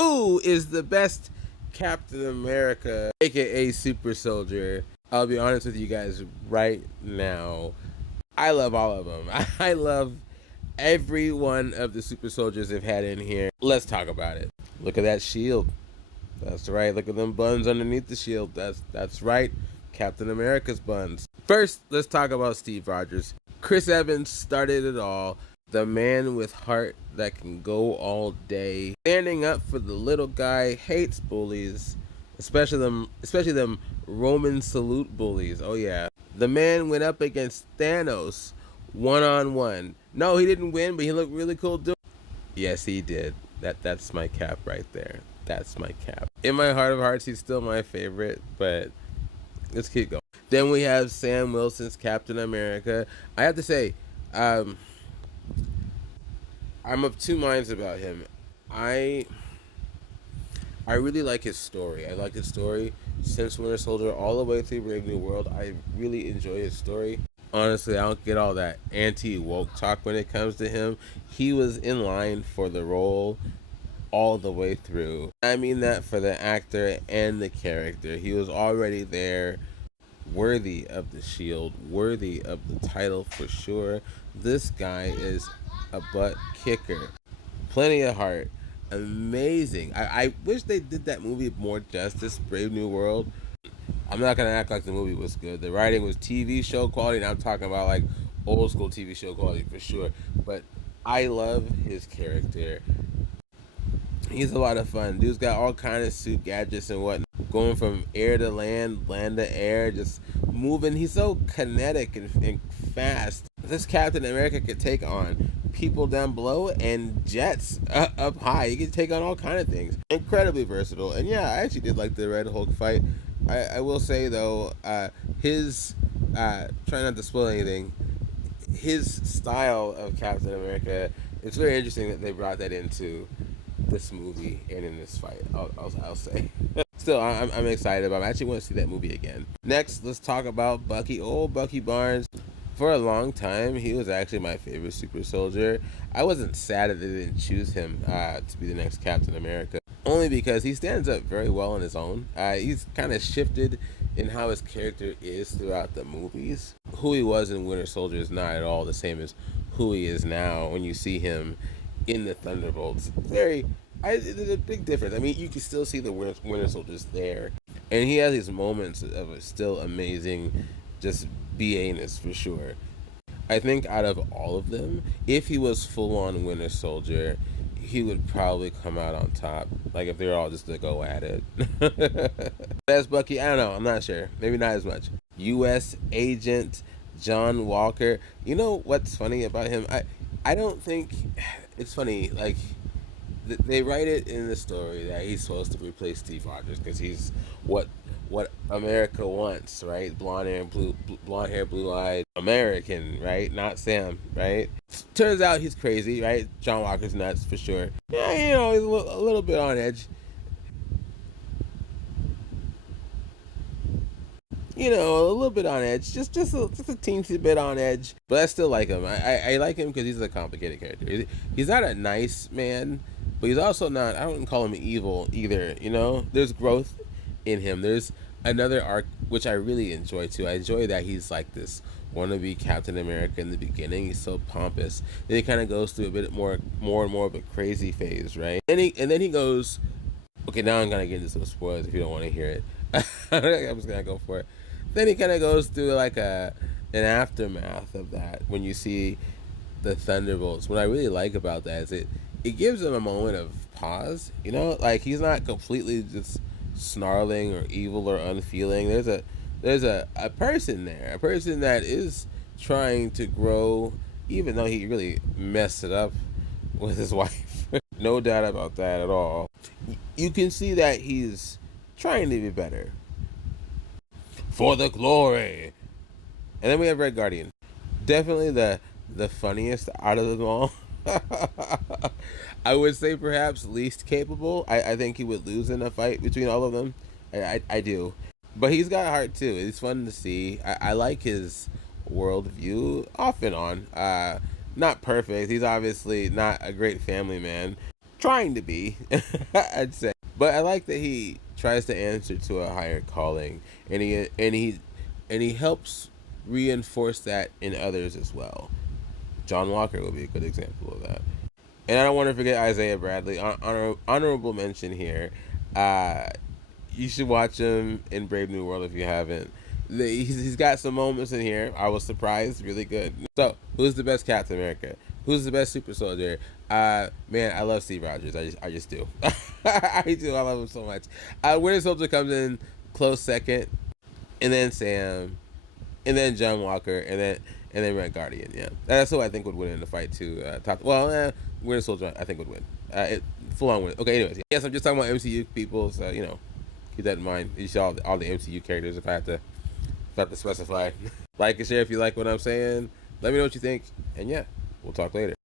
Who is the best Captain America, aka Super Soldier? I'll be honest with you guys right now. I love all of them. I love every one of the super soldiers they've had in here. Let's talk about it. Look at that shield. That's right. Look at them buns underneath the shield. That's right. Captain America's buns. First, let's talk about Steve Rogers. Chris Evans started it all. The man with heart that can go all day. Standing up for the little guy, hates bullies, especially them Roman salute bullies. Oh yeah. The man went up against Thanos one on one. No, he didn't win, but he looked really cool doing. Yes, he did. That's my cap right there. That's my cap. In my heart of hearts, he's still my favorite, but let's keep going. Then we have Sam Wilson's Captain America. I have to say, um, I'm of two minds about him. I I really like his story. I like his story since Winter Soldier all the way through Brave New World. I really enjoy his story. Honestly, I don't get all that anti woke talk when it comes to him. He was in line for the role all the way through. I mean that for the actor and the character. He was already there, worthy of the shield, worthy of the title for sure. This guy is a butt kicker. Plenty of heart. Amazing. I wish they did that movie more justice, Brave New World. I'm not gonna act like the movie was good. The writing was TV show quality, and I'm talking about like old school TV show quality for sure. But I love his character. He's a lot of fun. Dude's got all kind of suit gadgets and whatnot. Going from air to land, land to air, just moving. He's so kinetic and fast. This Captain America could take on people down below and jets up high. He could take on all kind of things. Incredibly versatile. And yeah, I actually did like the Red Hulk fight. I will say though, his try not to spoil anything. His style of Captain America. It's very interesting that they brought that into this movie and in this fight. I'll say. Still, I'm excited about it. I actually want to see that movie again. Next, let's talk about Bucky. Old Bucky Barnes. For a long time, he was actually my favorite super soldier. I wasn't sad that they didn't choose him to be the next Captain America. Only because he stands up very well on his own. He's kind of shifted in how his character is throughout the movies. Who he was in Winter Soldier is not at all the same as who he is now when you see him in the Thunderbolts. There's a big difference. I mean, you can still see the Winter Soldiers there, and he has these moments of a still amazing, just BA-ness for sure. I think out of all of them, if he was full on Winter Soldier, he would probably come out on top. Like if they were all just to go at it. Best Bucky, I don't know. I'm not sure. Maybe not as much. U.S. Agent John Walker. You know what's funny about him? I don't think it's funny. Like they write it in the story that he's supposed to replace Steve Rogers because he's what America wants, right? Blonde hair, blue eyed American, right? Not Sam, right? Turns out he's crazy, right? John Walker's nuts for sure. Yeah, he's a little bit on edge. A little bit on edge, just a teensy bit on edge. But I still like him. I like him because he's a complicated character. He's not a nice man, but he's also not. I wouldn't call him evil either. There's growth in him. There's another arc which I really enjoy too. I enjoy that he's like this wannabe Captain America in the beginning. He's so pompous. Then he kind of goes through a bit more and more of a crazy phase, right? And then he goes. Okay, now I'm gonna get into some spoilers if you don't want to hear it. I'm just gonna go for it. Then he kind of goes through like an aftermath of that when you see the Thunderbolts. What I really like about that is it gives him a moment of pause. Like he's not completely just snarling or evil or unfeeling. There's a person there, a person that is trying to grow, even though he really messed it up with his wife. No doubt about that at all. You can see that he's trying to be better for the glory. And then we have Red Guardian. Definitely the funniest out of them all. I would say perhaps least capable. I think he would lose in a fight between all of them. I do. But he's got heart too. It's fun to see. I like his worldview off and on. Not perfect. He's obviously not a great family man. trying to be, I'd say. But I like that he tries to answer to a higher calling, and he helps reinforce that in others as well. John Walker would be a good example of that. And I don't want to forget Isaiah Bradley. Honorable mention here. Uh, you should watch him in Brave New World if you haven't. He's got some moments in here. I was surprised, really good. So, who's the best Captain America? Who's the best Super Soldier? Man, I love Steve Rogers. I just do. I do. I love him so much. Winter Soldier comes in close second, and then Sam, and then John Walker, and then Red Guardian. Yeah, that's who I think would win in the fight too. Winter Soldier I think would win. Full on win. Okay, anyways, yes, I'm just talking about MCU people, so keep that in mind. You see all the MCU characters if I have to specify. Like and share if you like what I'm saying. Let me know what you think, and yeah, we'll talk later.